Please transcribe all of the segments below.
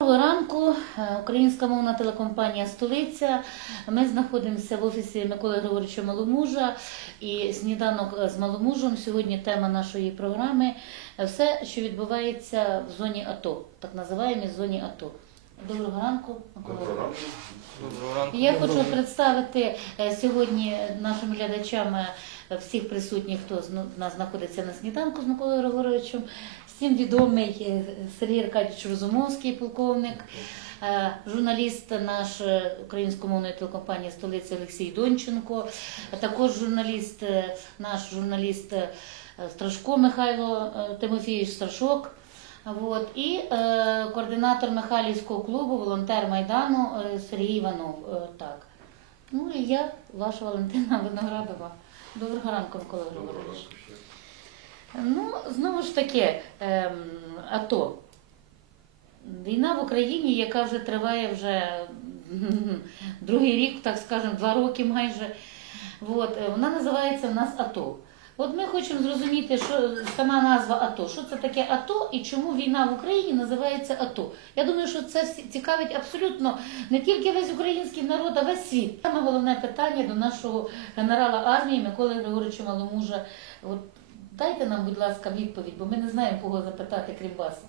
Доброго ранку, Е, українська мовна телекомпанія Столиця. Ми знаходимося в офісі Миколи Григоровича Маломужа і сніданок з Маломужем. Сьогодні тема нашої програми е, все, що відбувається в зоні АТО, так називаємо зоні АТО. Доброго ранку, Микола Доброго ранку. Я хочу представити е, сьогодні нашим глядачам всіх присутніх, хто з- нас знаходиться на сніданку з Миколою Григоровичем. Всім відомий е, Сергій Аркадійович Розумовський, полковник, е, журналіст наш е, українськомовної телекомпанії столиці Олексій Донченко, також журналіст, наш журналіст Страшко Михайло Тимофійович Страшок. Вот. І е, координатор Михайлівського клубу, волонтер Майдану Сергій Іванов. Е, так. Ну і я, ваша Валентина Виноградова. Доброго ранку, Микола Григорович. Ну, знову ж таки, ем, АТО. Війна в Україні, яка вже триває вже другий рік, так скажемо, два роки майже. От, е, вона називається в нас АТО. От ми хочемо зрозуміти, що сама назва АТО, що це таке АТО і чому війна в Україні називається АТО. Я думаю, що це цікавить абсолютно не тільки весь український народ, а весь світ. Саме головне питання до нашого генерала армії Миколи Григоровича Маломужа. От дайте нам, будь ласка, відповідь, бо ми не знаємо, кого запитати, крім вас.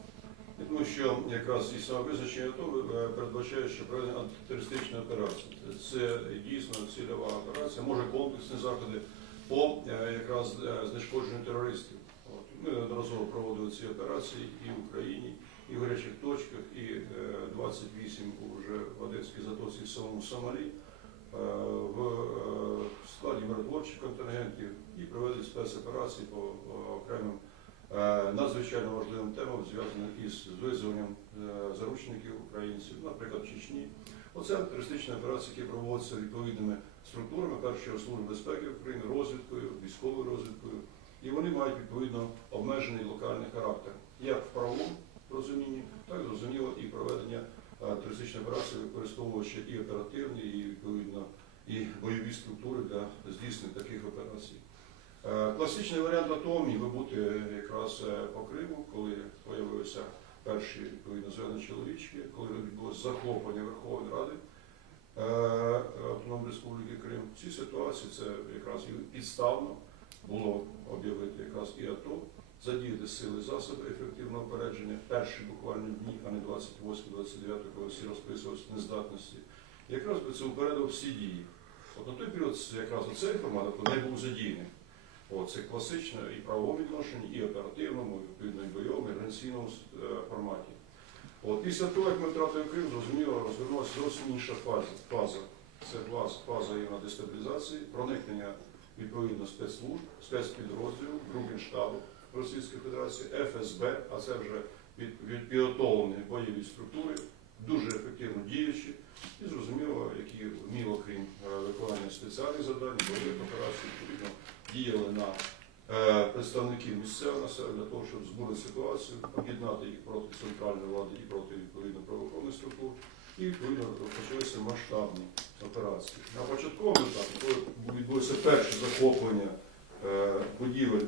Я думаю, що якраз і самовизначення е, передбачає, що проведення антитерористичної операції. Це дійсно цільова операція, може комплексні заходи по е, якраз е, знешкодженню терористів. От. Ми неодноразово проводили ці операції і в Україні, і в гарячих точках, і е, 28 вже в Одеській затоці в самому Сомалі, е, в е, складі миротворчих контингентів і провели спецоперації по е, окремим Е, надзвичайно важливим темам, зв'язаним із визволенням е, заручників українців, наприклад, в Чечні. Оце антитерористичні операції, які проводяться відповідними структурами, першого Служби безпеки України, розвідкою, військовою розвідкою, і вони мають відповідно обмежений локальний характер, як в правовому розумінні, так зрозуміло і проведення е, терористичної операції, використовуючи і оперативні, і відповідно і бойові структури для здійснення таких операцій. Е, Класичний варіант АТО міг би бути якраз е, по Криму, коли з'явилися перші відповідно зелені чоловічки, коли відбулося захоплення Верховної Ради Автономної Республіки Крим. В цій ситуації це якраз і підставно було об'явити якраз і АТО, задіяти сили засоби ефективного опередження, перші буквально дні, а не 28-29, коли всі розписувалися нездатності. Якраз би це упередив всі дії. От на той період якраз оцей формат АТО не був задіяний. Це класично і правовому відношенні, і оперативному, і відповідно і бойовому, і організаційному е, форматі. От, після того, як ми втратили Крим, зрозуміло, розвернулася зовсім інша фаза. фаза. Це фаза, на дестабілізації, проникнення відповідно спецслужб, спецпідрозділів, груп Генштабу Російської Федерації, ФСБ, а це вже підготовлені бойові структури, дуже ефективно діючі, і зрозуміло, які вміло, крім е, виконання спеціальних завдань, бойових операцій, відповідно діяли на е, представників місцевого населення для того, щоб збурити ситуацію, об'єднати їх проти центральної влади і проти відповідно правоохоронних структур. І відповідно почалися масштабні операції. На початковому етапі, коли відбулося перше захоплення будівель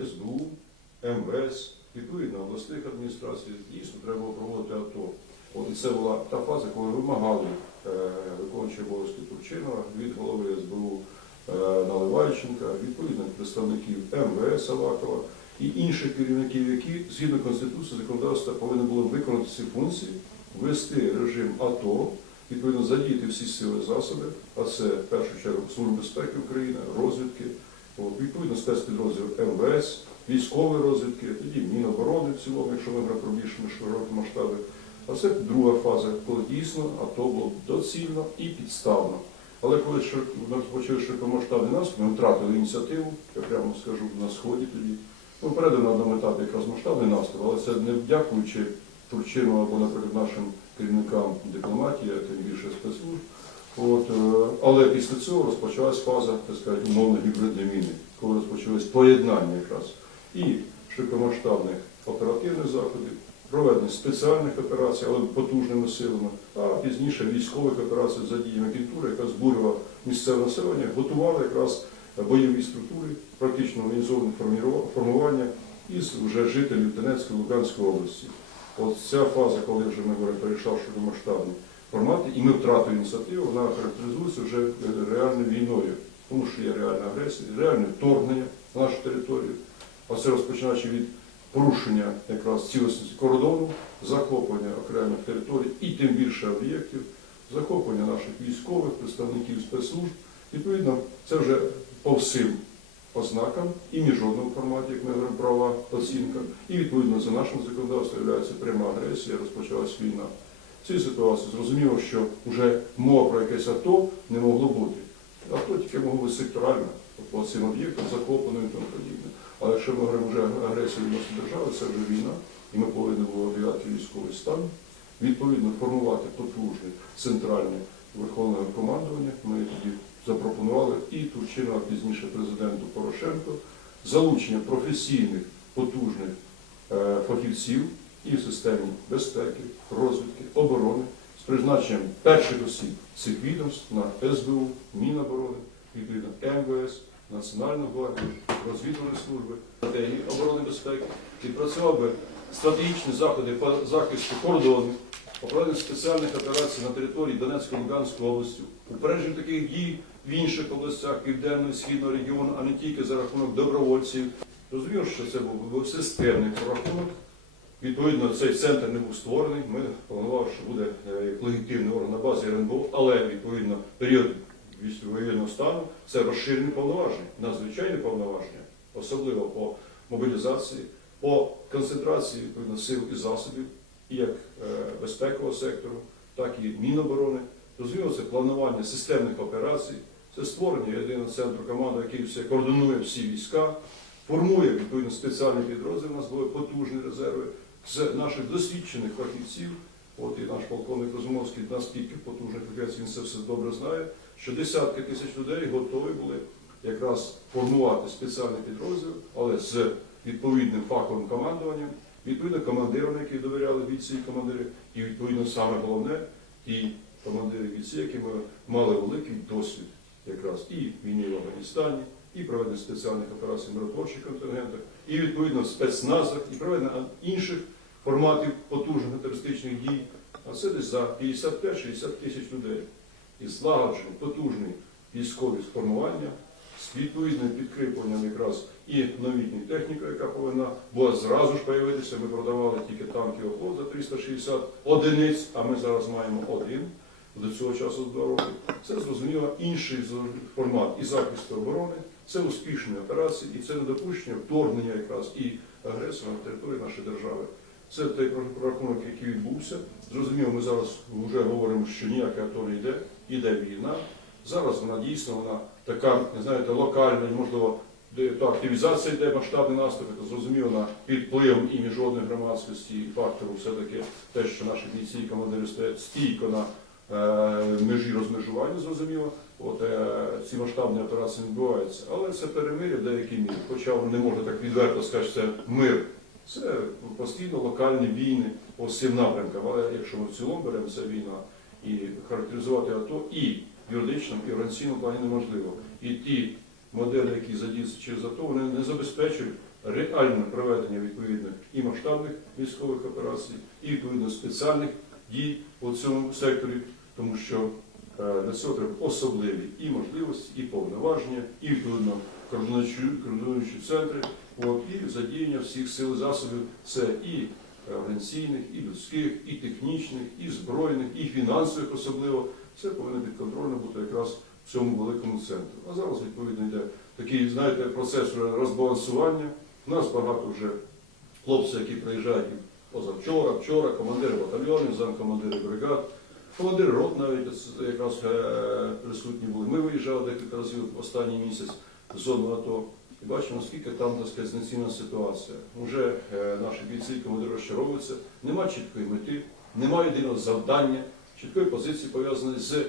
е, СБУ, МВС, відповідно обласних адміністрацій, дійсно треба проводити АТО. От і це була та фаза, коли вимагали е, виконуючи обов'язки Турчинова від голови СБУ е, Наливайченка, відповідно представників МВС Авакова і інших керівників, які згідно Конституції законодавства повинні були виконати ці функції, ввести режим АТО, відповідно задіяти всі сили засоби, а це в першу чергу Служба безпеки України, розвідки, відповідно спецпідрозділ МВС, військової розвідки, тоді Міноборони в цілому, якщо ми про більш широкі масштаби. А це друга фаза, коли дійсно АТО було доцільно і підставно. Але коли у почали широкомасштабний наступ, ми втратили ініціативу, я прямо скажу, на сході тоді. Ми передали на одному етапі якраз масштабний наступ, але це не дякуючи Турчину або, наприклад, нашим керівникам дипломатії, а тим більше спецслужб. От, е, але після цього розпочалась фаза, так сказати, умовно гібридної війни, коли розпочалось поєднання якраз і широкомасштабних оперативних заходів, проведення спеціальних операцій, але потужними силами, а пізніше військових операцій за діями культури, яка збурювала місцеве населення, готувала якраз бойові структури, практично організоване формування із вже жителів Донецької Луганської області. От ця фаза, коли вже ми говоримо, перейшла в масштабні формати, і ми втратили ініціативу, вона характеризується вже е, реальною війною, тому що є реальна агресія, реальне вторгнення на нашу територію. А це розпочинаючи від порушення якраз цілісності кордону, захоплення окремих територій і тим більше об'єктів, захоплення наших військових, представників спецслужб. Відповідно, це вже по всім ознакам і міжнародному форматі, як ми говоримо, права оцінка, і відповідно за нашим законодавством є пряма агресія, розпочалась війна. В цій ситуації зрозуміло, що вже мова про якесь АТО не могло бути. АТО тільки могло бути секторально, по цим об'єктам захопленим і тому подібне. Але якщо ми говоримо вже агресію відносно держави, це вже війна, і ми повинні були об'являти військовий стан, відповідно формувати потужне центральне верховне командування. Ми тоді запропонували і Турчину, а пізніше президенту Порошенко, залучення професійних, потужних е, фахівців і в системі безпеки, розвідки, оборони з призначенням перших осіб цих відомств на СБУ, Міноборони, відповідно МВС, Національну гвардію, розвідувальні служби, стратегії оборони безпеки, відпрацював би стратегічні заходи по захисту кордону, по проведенню спеціальних операцій на території Донецької Луганської області, упередження таких дій в інших областях Південного і Східного регіону, а не тільки за рахунок добровольців. Розумію, що це був системний прорахунок. Відповідно, цей центр не був створений. Ми планували, що буде е, як легітимний орган на базі РНБО, але відповідно період воєнного стану це розширені повноваження, надзвичайні повноваження, особливо по мобілізації, по концентрації відповідно сил і засобів, і як е, безпекового сектору, так і Міноборони. Розуміло, це планування системних операцій, це створення єдиного центру команди, який все координує всі війська, формує відповідно спеціальні підрозділи. У нас були потужні резерви з наших досвідчених фахівців. От і наш полковник Розумовський наскільки потужний фахівець, він це все добре знає, що десятки тисяч людей готові були якраз формувати спеціальний підрозділ, але з відповідним фаховим командуванням, відповідно командирам, які довіряли бійці і командири, і відповідно саме головне, ті командири бійці, які мали великий досвід якраз і війни в Афганістані, і проведення спеціальних операцій миротворчих контингентах, і відповідно в спецназах, і проведення інших форматів потужних терористичних дій. А це десь за 55-60 тисяч людей. І злагоджені, потужні військові сформування з відповідним підкріпленням якраз і новітньої техніки, яка повинна була зразу ж появитися. Ми продавали тільки танки ОХО за 360 одиниць, а ми зараз маємо один до цього часу роки. Це зрозуміло інший формат і захисту оборони, це успішні операції, і це недопущення вторгнення якраз і агресора на території нашої держави. Це той прорахунок, який відбувся. Зрозуміло, ми зараз вже говоримо, що ніяке АТО не йде, іде війна. Зараз вона дійсно вона така, знаєте, локальна, можливо, та активізація йде масштабний наступ, зрозуміло на під впливом і міжнародної громадськості, і фактору все-таки те, що наші бійці і командири стоять стійко на межі розмежування, зрозуміло. От е, ці масштабні операції відбуваються. Але це перемир'я в деякій мірі. Хоча не можна так відверто сказати, що це мир. Це постійно локальні війни по всім напрямкам. Але якщо ми в цілому беремо це війна і характеризувати АТО і в юридичному, і в організаційному плані неможливо. І ті моделі, які задіються через АТО, вони не забезпечують реальне проведення відповідних і масштабних військових операцій, і відповідно спеціальних дій у цьому секторі, тому що е, для цього треба особливі і можливості, і повноваження, і відповідно координуючі центри, от, і задіяння всіх сил і засобів. Це і організаційних, і людських, і технічних, і збройних, і фінансових особливо. Все повинно підконтрольно бути якраз в цьому великому центрі. А зараз відповідно йде такий, знаєте, процес розбалансування. У нас багато вже хлопців, які приїжджають позавчора, вчора, командири батальйонів, замкомандири бригад, командири рот навіть якраз е, присутні були. Ми виїжджали декілька разів останній місяць в зону АТО. І бачимо, наскільки там так ситуація. Уже е, наші бійці командири розчаровуються, нема чіткої мети, немає єдиного завдання, чіткої позиції пов'язаної з е,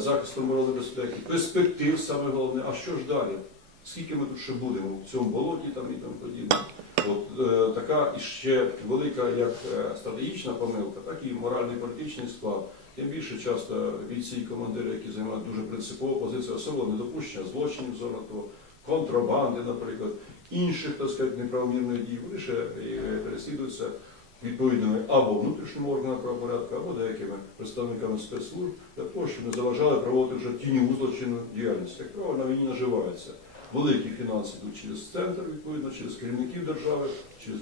захистом оборони безпеки, перспектив саме головне, а що ж далі? Скільки ми тут ще будемо в цьому болоті там і тому подібне. От е, така і ще велика як стратегічна помилка, так і моральний політичний склад. Тим більше часто бійці і командири, які займають дуже принципову позицію, особливо недопущення злочинів з зону АТО, контрабанди, наприклад, інших так сказати, неправомірних дій, вони ще е, переслідуються відповідними або внутрішніми органами правопорядку, або деякими представниками спецслужб, для того, щоб не заважали проводити вже тіньову злочинну діяльність. Як правило, на війні наживається. Великі фінанси йдуть через центр, відповідно, через керівників держави, через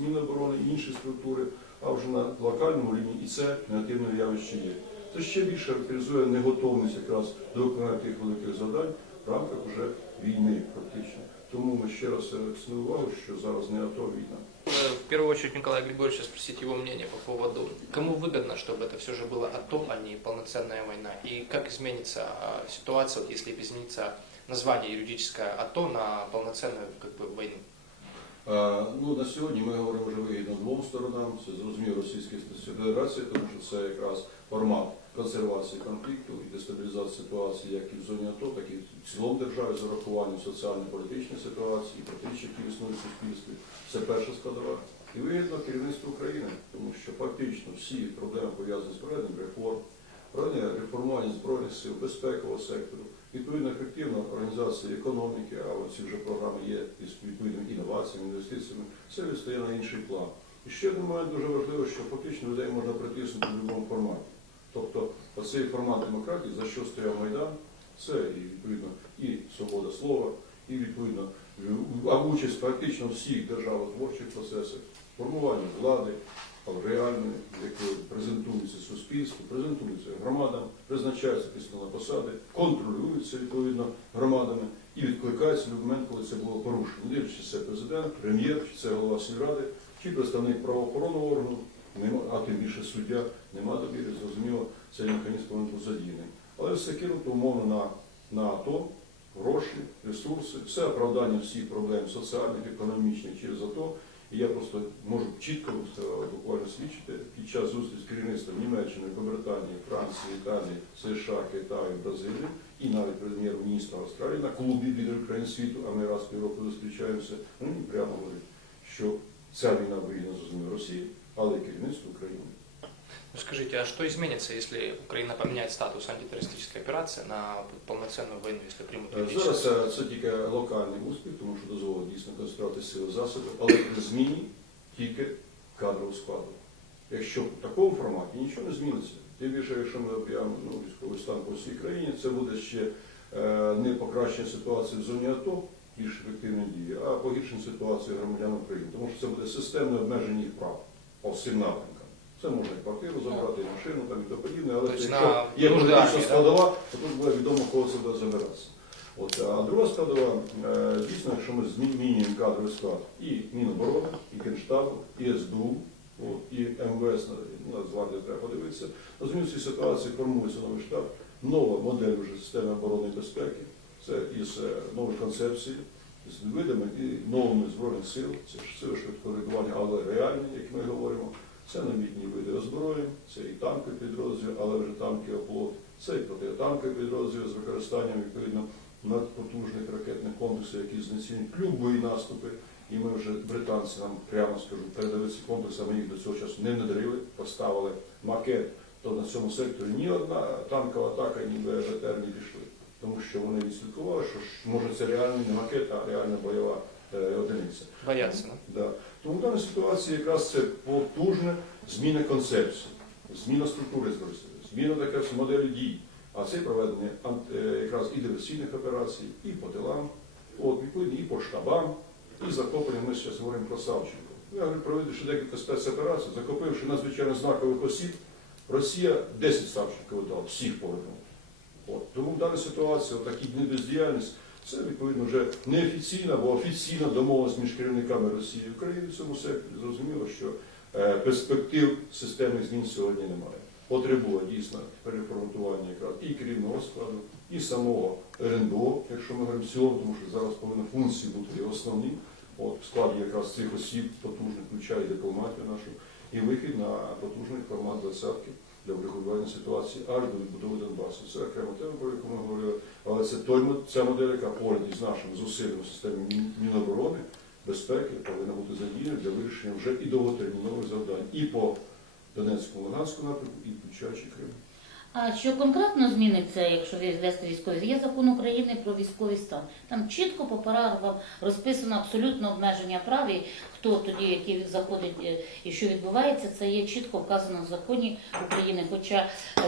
Міноборони і інші структури, а вже на локальному рівні і це негативне явище є. Це ще більше характеризує неготовність якраз до виконання тих великих завдань в рамках вже війни практично. Тому ми ще раз акцентуємо увагу, що зараз не АТО а війна. Э, В первую очередь Николая Григорьевича спросить его мнение по поводу, кому выгодно, чтобы это все же было АТО, а не полноценная война, и как изменится а, ситуация, вот если изменится название юридическое АТО на полноценную как бы, войну. Ну, на сьогодні ми говоримо вже вигідно двом сторонам. Це зрозуміло Російської Федерації, тому що це якраз формат консервації конфлікту і дестабілізації ситуації як і в зоні АТО, так і в цілому державі з урахуванням соціально-політичної ситуації, і протиріч, які існують в суспільстві. Це перша складова. І вигідно керівництво України, тому що фактично всі проблеми пов'язані з проведенням реформ, проведення реформування збройних сил, безпекового сектору, відповідно ефективна організація економіки, а оці вже програми є із відповідними інноваціями, інвестиціями, це відстає на інший план. І ще один момент дуже важливо, що фактично людей можна притиснути в будь-якому форматі. Тобто оцей формат демократії, за що стояв Майдан, це і відповідно і свобода слова, і відповідно а участь практично всіх державотворчих процесах, формування влади, але реальної, якою презентується суспільству, презентується громадам, призначаються після на посади, контролюються відповідно громадами і відкликаються в момент, коли це було порушено. Не дивлячись, чи це президент, прем'єр, чи це голова сільради, чи представник правоохоронного органу, а тим більше суддя, нема довіри, зрозуміло, цей механізм повинен бути задіяний. Але все кинуто умовно на, на АТО, гроші, ресурси, все оправдання всіх проблем соціальних, економічних через АТО. І я просто можу чітко буквально свідчити під час зустрічі з керівництвом Німеччини, Побританії, Франції, Італії, США, Китаю, Бразилії і навіть прем'єр-міністра Австралії на клубі лідерів країн світу, а ми раз в півроку зустрічаємося. Вони прямо говорять, що ця війна вигідна з Росії, але керівництво України. Ну, скажите, а что изменится, если Украина поменяет статус антитеррористической операции на полноценную войну, если примут Е. Зараз е, це тільки локальний успіх, тому що дозволить дійсно концентрувати сили засоби, але при зміні тільки кадрового складу. Якщо в такому форматі нічого не зміниться. Тим більше, якщо ми об'явимо ну, військовий стан по всій країні, це буде ще е, не покращення ситуації в зоні АТО, більш ефективні дії, а погіршення ситуації громадян України. Тому що це буде системне обмеження їх прав по всім напрямкам. Це можна і квартиру забрати, і машину там, і то подібне, але Тобто якщо на є політична да? складова, то тут буде відомо, кого це буде забиратися. От, а друга складова, е, дійсно, якщо ми змінюємо кадровий склад і Міноборони, і Генштабу, і СБУ, от, і МВС, ну, Нацгвардія треба подивитися, розумію, в цій ситуації формується новий штаб, нова модель вже системи оборони і безпеки, це із е, нової концепції, з видами і новими збройних сил, це ж сили швидкого реагування, але реальні, як ми говоримо. Це новітні види озброєнь, це і танкові підрозділи, але вже танки оплот, це і протитанкові підрозділи з використанням відповідно надпотужних ракетних комплексів, які знецінюють любої наступи. І ми вже британці нам прямо скажу, передали ці комплекси, ми їх до цього часу не надарили, поставили макет. То на цьому секторі ні одна танкова атака, ні БРТР не пішли. Тому що вони відслідкували, що може це реальний не макет, а реальна бойова е, одиниця. Боятся, да? Тому в даній ситуації якраз це потужна зміна концепції, зміна структури зміна така моделі дій. А це проведення е, якраз і диверсійних операцій, і по тилам, і по штабам, і захоплення, ми зараз говоримо про Савченко. Я проведивши декілька спецоперацій, захопивши надзвичайно знакових осіб, Росія 10 Савченко видала, всіх повернула. Тому в даній ситуації такі дні бездіяльність, це відповідно вже неофіційна або офіційна домовленість між керівниками Росії і України в цьому секторі. Зрозуміло, що е, перспектив системних змін сьогодні немає. Потребує дійсно переформатування якраз і керівного складу, і самого РНБО, якщо ми говоримо цілому, тому що зараз повинні функції бути основні. От в складі якраз цих осіб потужних включає дипломатію нашу і вихід на потужний формат двадцятки для врегулювання ситуації аж до відбудови Донбасу. Це окрема тема, про яку ми говорили, але це той ця модель, яка поряд із нашими зусиллями в системі Міноборони, безпеки повинна бути задіяна для вирішення вже і довготермінових завдань і по Донецькому Луганському напрямку, і включаючи Крим. А що конкретно зміниться, якщо ввести військовий? Є закон України про військовий стан. Там чітко по параграфам розписано абсолютно обмеження прав і хто тоді, який заходить е, і що відбувається, це є чітко вказано в законі України. Хоча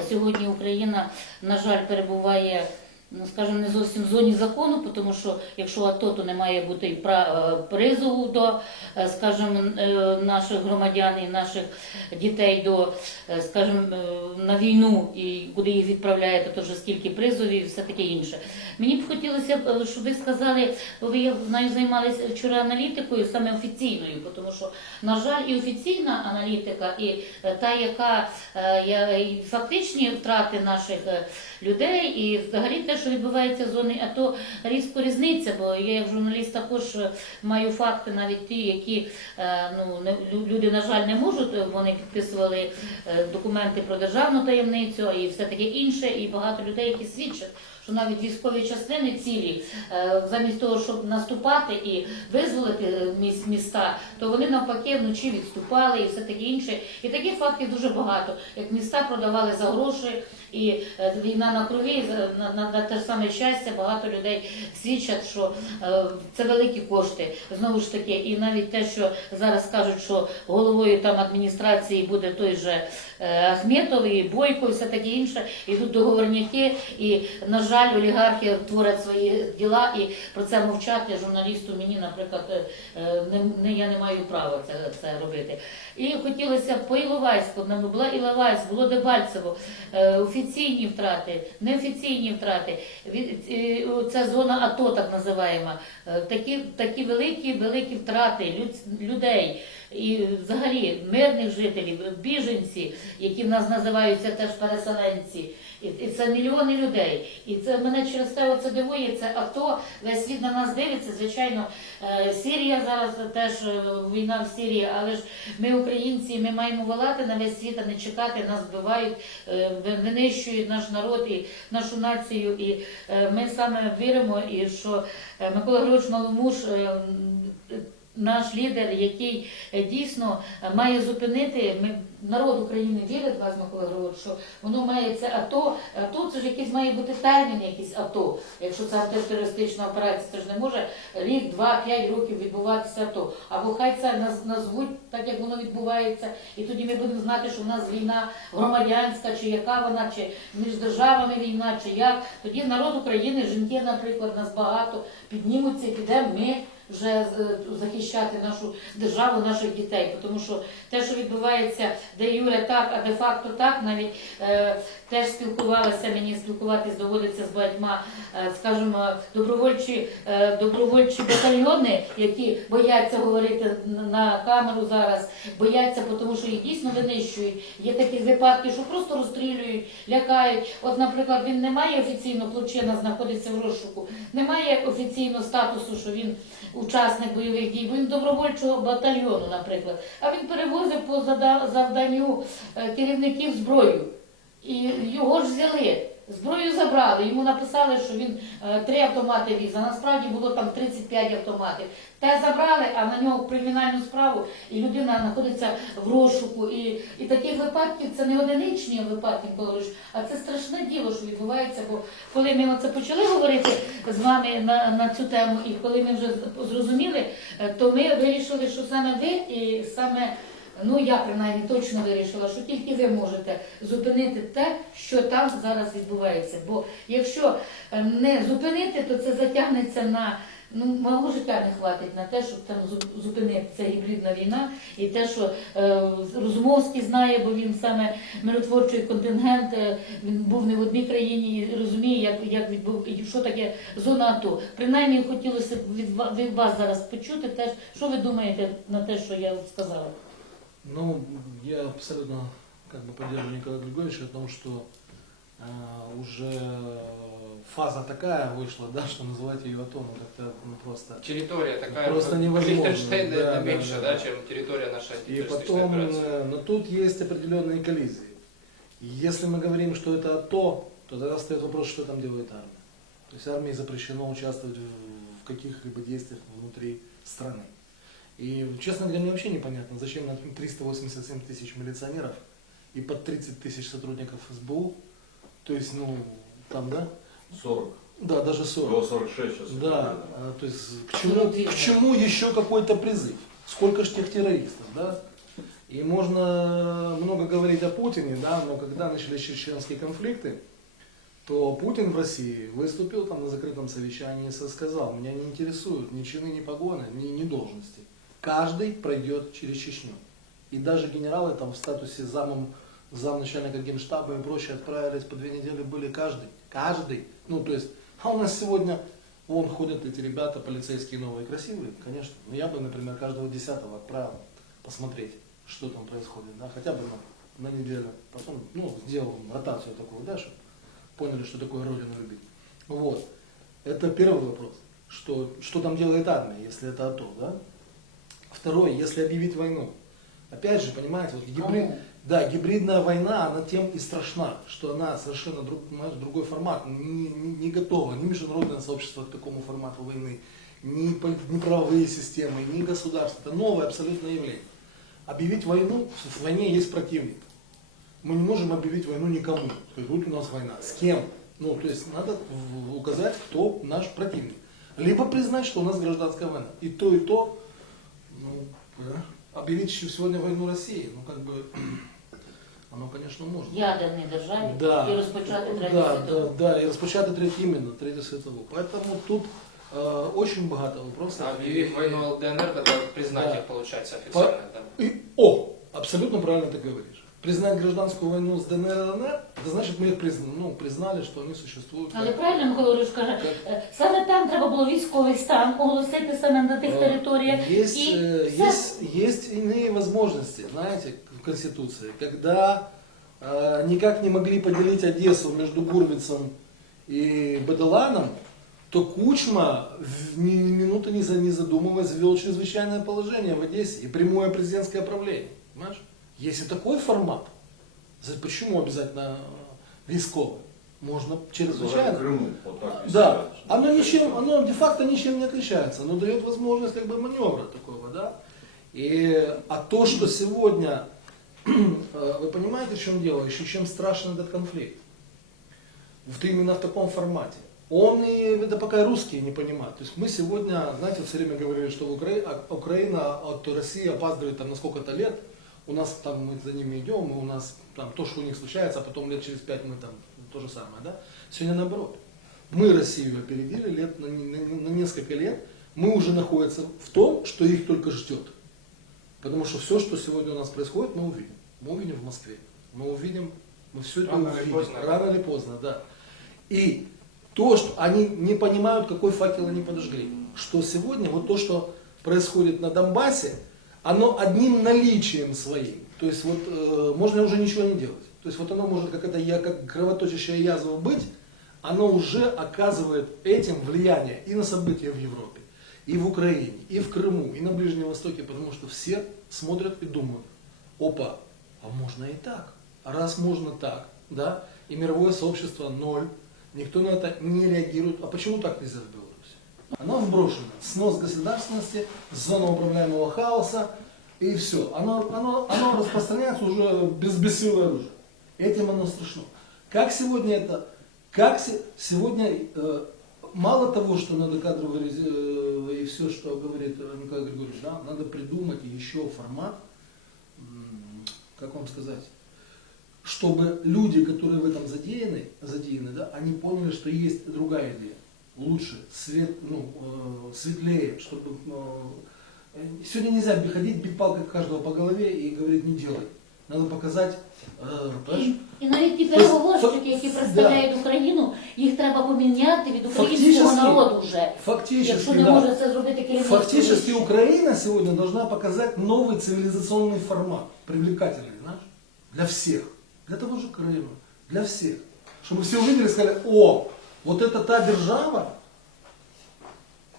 сьогодні Україна, на жаль, перебуває. Ну, скажімо, не зовсім в зоні закону, тому що якщо АТО, то не має бути е, призову до, е, скажімо, е, наших громадян і наших дітей до, скажімо, на війну і куди їх відправляєте, то вже скільки призовів і все таке інше. Мені б хотілося щоб ви сказали, бо ви я знаю, займалися вчора аналітикою, саме офіційною, тому що, на жаль, і офіційна аналітика, і та, яка фактичні втрати наших людей, і взагалі те, що відбувається в зоні АТО, різко різниця, бо я як журналіст також е, маю факти, навіть ті, які е, ну, люди, на жаль, не можуть, е, вони підписували документи про державну таємницю і все таке інше, і багато людей, які свідчать. Що навіть військові частини цілі, замість того, щоб наступати і визволити міста, то вони навпаки вночі відступали і все таке інше. І таких фактів дуже багато. Як міста продавали за гроші, і е, війна на крові на, на, на те ж саме щастя, багато людей свідчать, що е, це великі кошти. Знову ж таки, і навіть те, що зараз кажуть, що головою там адміністрації буде той же Ахметов і Бойко, і все таке інше, ідуть договорняки, і на жаль, олігархи творять свої діла, і про це мовчати журналісту мені, наприклад, е, е, не, я не маю права це, це робити. І хотілося по Іловайську, була Іловайськ, було Дебальцево, е, офіційні втрати, неофіційні втрати. Е, Це зона АТО, так називаємо. Е, Такі, такі великі, великі втрати люд- людей. І взагалі мирних жителів, біженці, які в нас називаються теж переселенці, і, це мільйони людей. І це мене через те оце дивує. Це АТО, весь світ на нас дивиться. Звичайно, е, Сирія зараз теж е, війна в Сирії, але ж ми, українці, ми маємо волати на весь світ, а не чекати, нас вбивають, е, винищують наш народ і нашу націю. І ми саме віримо, і що Микола Григорович Маломуш. Наш лідер, який е, дійсно е, має зупинити, ми народ України вірить вас, Микола Григорович, що воно має це АТО. АТО це ж якийсь має бути термін, якийсь АТО. Якщо це антитерористична операція, це ж не може рік, два, п'ять років відбуватися АТО. Або хай це наз- назвуть так, як воно відбувається, і тоді ми будемо знати, що в нас війна громадянська, чи яка вона, чи між державами війна, чи як. Тоді народ України, жінки, наприклад, нас багато піднімуться, підемо ми вже е, захищати нашу державу, наших дітей. Тому що те, що відбувається де Юре так, а де факто так, навіть е, теж спілкувалася, мені спілкуватись доводиться з багатьма, е, скажімо, добровольчі, е, добровольчі батальйони, які бояться говорити на- камеру зараз, бояться, тому що їх дійсно винищують. Є такі випадки, що просто розстрілюють, лякають. От, наприклад, він не має офіційно Плучина знаходиться в розшуку, немає офіційно статусу, що він учасник бойових дій, бо він добровольчого батальйону, наприклад. А він перевозив по завданню е, керівників зброю. І його ж взяли. Зброю забрали, йому написали, що він е, три автомати віз, а насправді було там 35 автоматів. Те забрали, а на нього кримінальну справу, і людина знаходиться в розшуку. І, і таких випадків це не одиничні випадки, а це страшне діло, що відбувається. Бо коли ми оце почали говорити з вами на, на цю тему, і коли ми вже зрозуміли, е, то ми вирішили, що саме ви і саме. Ну, я принаймні точно вирішила, що тільки ви можете зупинити те, що там зараз відбувається. Бо якщо е, не зупинити, то це затягнеться на ну мого життя не хватить на те, щоб там зу- зупинити ця гібридна війна, і те, що е, Розумовський знає, бо він саме миротворчий контингент, е, він був не в одній країні і розуміє, як, як відбув, що таке зона АТО. Принаймні хотілося б від, вас зараз почути теж, що ви думаєте на те, що я сказала. Ну, я абсолютно как бы поддерживаю Николая Григорьевича о том, что э, уже фаза такая вышла, да, что называть ее АТО, ну как-то ну, просто. Территория такая, Просто ну, невозможно, Лихтенштейн, да, это да, меньше, да, да, да. чем территория нашей И потом, э, но тут есть определенные коллизии. Если мы говорим, что это АТО, то тогда встает вопрос, что там делает армия. То есть армии запрещено участвовать в каких-либо действиях внутри страны. И, честно говоря, мне вообще непонятно, зачем нам 387 тысяч милиционеров и под 30 тысяч сотрудников СБУ То есть, ну, там, да? 40. Да, даже 40. Было 46 сейчас. Да, а, то есть к чему, к чему еще какой-то призыв? Сколько ж тех террористов, да? И можно много говорить о Путине, да, но когда начались чеченские конфликты, то Путин в России выступил там на закрытом совещании и сказал, меня не интересуют ни чины, ни погоны, ни, ни должности. Каждый пройдет через Чечню. И даже генералы там в статусе замом, замначальника генштаба и прочее отправились по две недели были каждый. Каждый. Ну, то есть, а у нас сегодня вон ходят эти ребята, полицейские новые, красивые, конечно. Но я бы, например, каждого десятого отправил посмотреть, что там происходит, да, хотя бы на, на неделю. Потом, ну, сделал ротацию такую, да, чтобы поняли, что такое Родину любить. Вот. Это первый вопрос. Что, что там делает армия, если это АТО, да? Второй, если объявить войну. Опять же, понимаете, вот гибрид, да, гибридная война, она тем и страшна, что она совершенно друг, другой формат, не, не, не готова, ни международное сообщество к такому формату войны, ни, ни правовые системы, ни государство. Это новое абсолютное явление. Объявить войну, в войне есть противник. Мы не можем объявить войну никому. То есть, вот у нас война. С кем? Ну, то есть надо указать, кто наш противник. Либо признать, что у нас гражданская война. И то, и то, ну, да. объявить еще сегодня войну России, ну, как бы, оно, конечно, можно. Ядерній державі Да, і розпочати третю да, світову. да, да, і розпочати третю, іменно, третю світову. Поэтому тут э, очень багато вопросов. Объявив войну ЛДНР, это признать Да. их, получается, официально, да? И, о, абсолютно правильно ты говоришь. Признать гражданскую войну с ДНР и ЛНР, это значит, мы их признали, ну, признали, что они существуют. Але как- правильно Микола Юрійович каже, е, саме там треба було військовий стан оголосити саме на тих Э, територіях. Есть, І э, все. есть, есть иные возможности, знаете, в Конституции. Когда э, никак не могли поделить Одессу между Гурвицем и Баделаном, то Кучма в ни минуты не, за- не задумываясь ввел чрезвычайное положение в Одессе и прямое президентское правление. Понимаешь? Есть и такой формат. Почему обязательно э, військовый? Можно чрезвычайно. Крыму. Вот так Да, оно ничем, оно де-факто ничем не отличается, оно дает возможность как бы маневра такого, да. И, а то, что сегодня, э, вы понимаете, в чем дело, еще чем страшен этот конфликт? Вот именно в таком формате. Он и это пока и русские не понимают. То есть мы сегодня, знаете, все время говорили, что Укра- а- Украина от России опаздывает там на сколько-то лет. У нас там мы за ними идем, и у нас там то, что у них случается, а потом лет через пять мы там то же самое, да? Сегодня наоборот. Мы Россию опередили лет на, на- на несколько лет. Мы уже находимся в том, что их только ждет. Потому что все, что сегодня у нас происходит, мы увидим. Мы увидим в Москве. Мы увидим, мы все это Рано или увидим. поздно. Рано или поздно, да. И то, что они не понимают, какой факел они подожгли. Что сегодня, вот то, что происходит на Донбассе, оно одним наличием своим. То есть вот э, можно уже ничего не делать. То есть вот оно может как это я, как кровоточащая язва быть, оно уже оказывает этим влияние и на события в Европе, и в Украине, и в Крыму, и на Ближнем Востоке, потому что все смотрят и думают, опа, а можно и так. Раз можно так, да, и мировое сообщество ноль, никто на это не реагирует. А почему так нельзя Беларуси? Она вброшена. Снос государственности, зона управляемого хаоса, и все. Оно, оно, оно распространяется уже без, без оружия. Этим оно страшно. Как сегодня это, как се- сегодня, э, мало того, что надо кадровый резерв, э, и все, что говорит Николай Григорьевич, да, надо придумать еще формат, как вам сказать, чтобы люди, которые в этом задеяны, задеяны да, они поняли, что есть другая идея, лучше, свет, ну, э, светлее, чтобы... э, сегодня нельзя б- ходить, бить палкой каждого по голове и говорить не делай. Надо показать, э, понимаешь, І, і навіть ті Тобто, переговорщики, які фак- представляють Україну, їх треба поміняти від українського Фактично, народу вже. Якщо фактически, не да. може це зробити керівництво. Фактически вище. Украина сегодня должна показать новый цивилизационный формат, привлекательный, знаешь, для всех. Для того же Крыма, для всех. Чтобы все увидели и сказали, о, вот это та держава,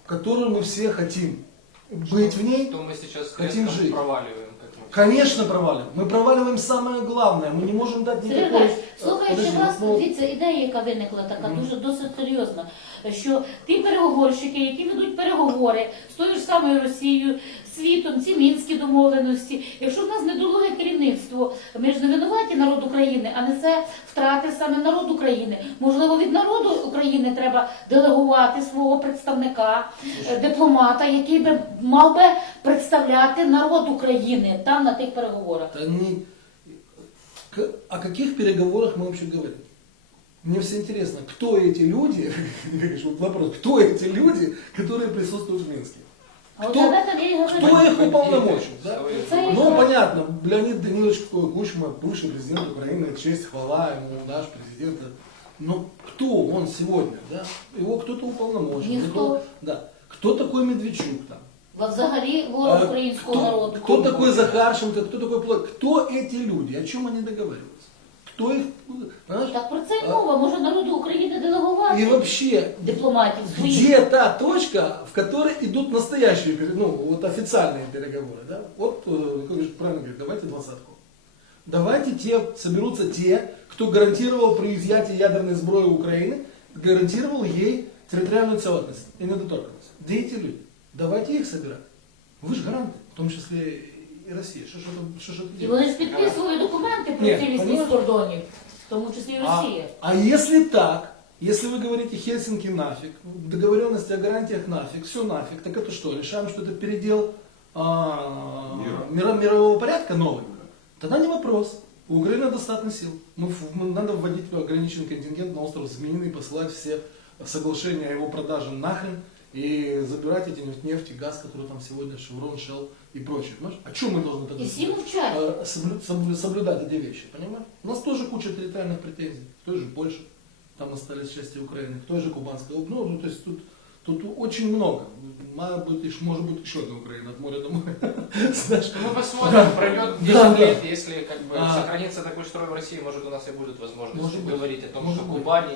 которую мы все хотим быть в ней. То мы сейчас Хотим резко жить. проваливаем. как мы. Конечно, проваливаем. Мы проваливаем самое главное. Мы не можем дать Сергій никакой... Іванович, слухаючи Подожди, вас, ну, дивіться, ідея, яка виникла така дуже досить серйозна, що ті переговорщики, які ведуть переговори з тою ж самою Росією, світом, ці мінські домовленості. Якщо в нас недолуге керівництво, ми ж не винуваті народ України, а несе втрати саме народ України. Можливо, від народу України треба делегувати свого представника, е, дипломата, який би мав би представляти народ України там на тих переговорах. Это не... К- О каких переговорах мы вообще говорим? Мне все интересно, кто эти люди, Видишь, вот вопрос, кто эти люди, которые присутствуют в Минске? А от Хто- Ядата я і Кто говорю. их уполномочил? Да? Це Ну, понятно, Леонид Данилович Кучма, бывший президент Украины, честь, хвала ему, наш президент. Но кто он сегодня? Да? Его кто-то уполномочил. Никто. Кто- Да. Кто такой Медведчук там? Взагалі ворог А українського кто, народу. кто такой Захарченко, кто такой Пла- Кто эти люди? О чем они договариваются? Кто их... понимаешь? Так про це й мова. Може народу України делегувати И вообще, дипломатів своїх. где та точка, в которой идут настоящие, пере- ну, вот официальные переговоры, да? Вот, э, как же правильно говорит, давайте двадцатку. Давайте те, соберутся те, кто гарантировал при изъятии ядерной сброи Украины, гарантировал ей территориальную целостность и недоторканность. Где эти люди? Давайте их собирать. Вы же гаранты, в том числе и Россия. Что, что, там- что, что І вони ж підписували документи про Ні, цілісність понімаєш? кордонів, в тому числі і А, Росія. а если так, если вы говорите Хельсинки нафиг, договоренности о гарантиях нафиг, все нафиг, так это что, решаем, что это передел а, Мира. мира- мирового порядка новый? Тогда не вопрос. У Украины достаточно сил. Мы, в- мы- надо вводить ограниченный контингент на остров Змеиный, посылать все соглашения о его продаже нахрен и забирать эти нефть, нефть и газ, который там сегодня Шеврон, Shell и прочее. Понимаешь? А чем мы должны тогда сделать? мовчать. э, соблю- соблю- соблюдать эти вещи, понимаешь? У нас тоже куча территориальных претензий. В той же Польше, там остались части Украины, в той же Кубанской области. Ну, ну, то есть тут, тут очень много. Может быть, ещё- может быть еще одна Украина от моря до моря. Знаешь, Ну, посмотрим, пройдет 10 Да, да. лет, если как бы А. сохранится такой строй в России, может у нас и будет возможность Может быть. говорить о том, Может что быть. Кубани